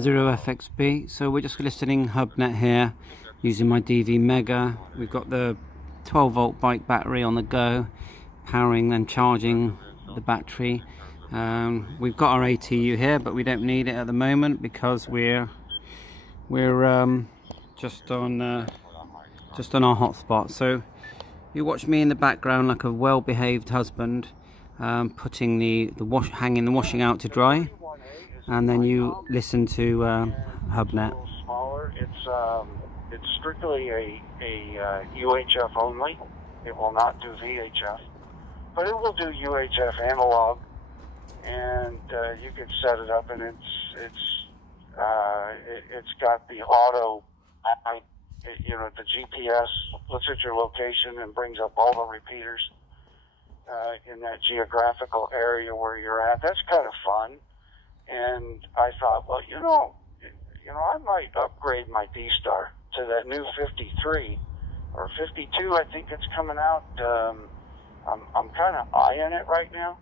0FXB. So we're just listening Hubnet here using my DV Mega. We've got the 12 volt bike battery on the go, powering and charging the battery. We've got our ATU here, but we don't need it at the moment because we're just on our hotspot. So you watch me in the background like a well-behaved husband, putting hanging the washing out to dry, and then you listen to Hubnet. Smaller. It's strictly a UHF only. It will not do VHF, but it will do UHF analog, and you can set it up, and it's got the auto, the GPS looks at your location and brings up all the repeaters in that geographical area where you're at. That's kind of fun. And I thought, well, I might upgrade my Dstar to that new 53 or 52. I think it's coming out. I'm kind of eyeing it right now.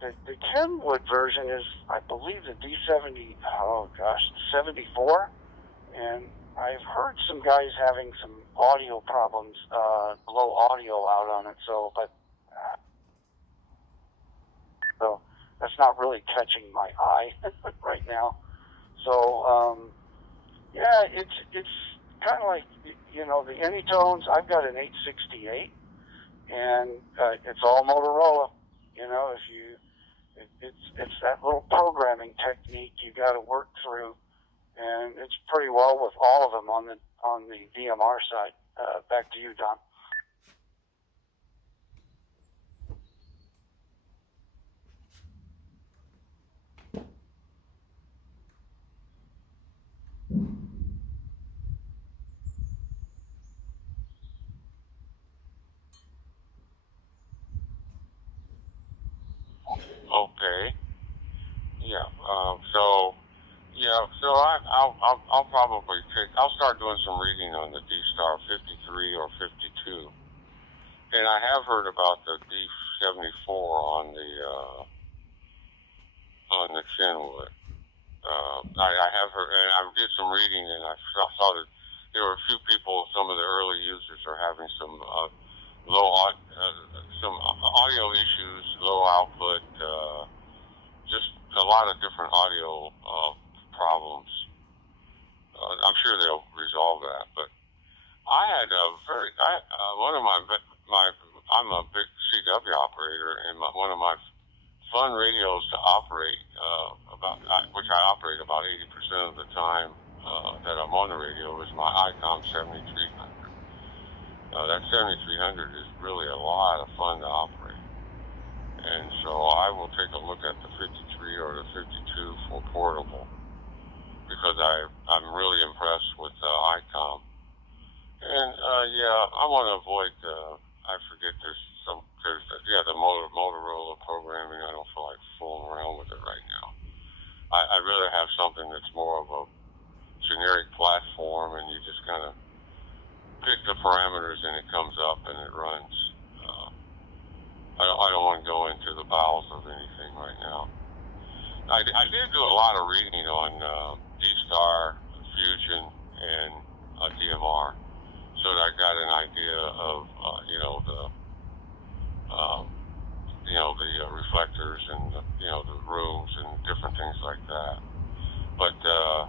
The Kenwood version is, I believe, the D74, and I've heard some guys having some audio problems, low audio out on it. So that's not really catching my eye right now. So yeah, it's kind of like the Anytones. I've got an 868, and it's all Motorola. It's that little programming technique you got to work through, and it's pretty well with all of them on the DMR side. Back to you, Don. Okay. Yeah. I'll probably I'll start doing some reading on the Dstar 53 or 52, and I have heard about the D74 on the Kenwood. I have heard, and I did some reading, and I saw that there were a few people. Some of the early users are having some some audio issues, low output, just a lot of different audio problems. I'm sure they'll resolve that, but I had I'm a big CW operator, and one of my fun radios to operate, which I operate about 80% of the time that I'm on the radio, is my ICOM 7300. That 7300 is really a lot of fun to operate, and so I will take a look at the 53 or the 52 for portable, because I'm really impressed with ICOM. And I want to avoid I forget there's the Motorola programming. I don't feel like fooling around with it right now. I'd rather have something that's more of a generic platform, and you just kind of pick the parameters and it comes up and it runs. I don't want to go into the bowels of anything right now. I did do a lot of reading on Dstar, Fusion, and DMR, so that I got an idea of the reflectors and the rooms and different things like that. But the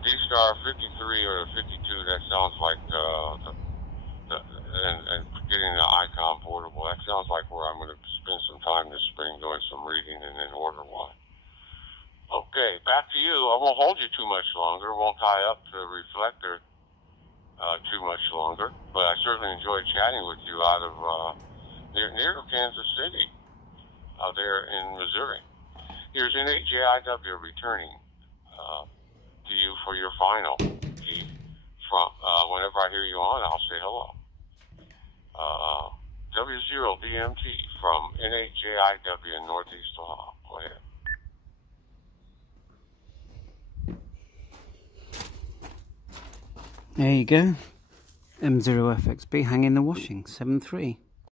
Dstar 53 or 52, that sounds like and getting the ICOM portable, that sounds like where I'm going to spend some time this spring doing some reading and then order one. Okay, back to you. I won't hold you too much longer. Won't tie up the reflector too much longer. But I certainly enjoyed chatting with you out of near Kansas City, there in Missouri. Here's NHJIW returning to you for your final. From whenever I hear you on, I'll say hello. W0DMT from NHJIW in Northeast Ohio. Go ahead. There you go. M0FXB hanging the washing 7.3.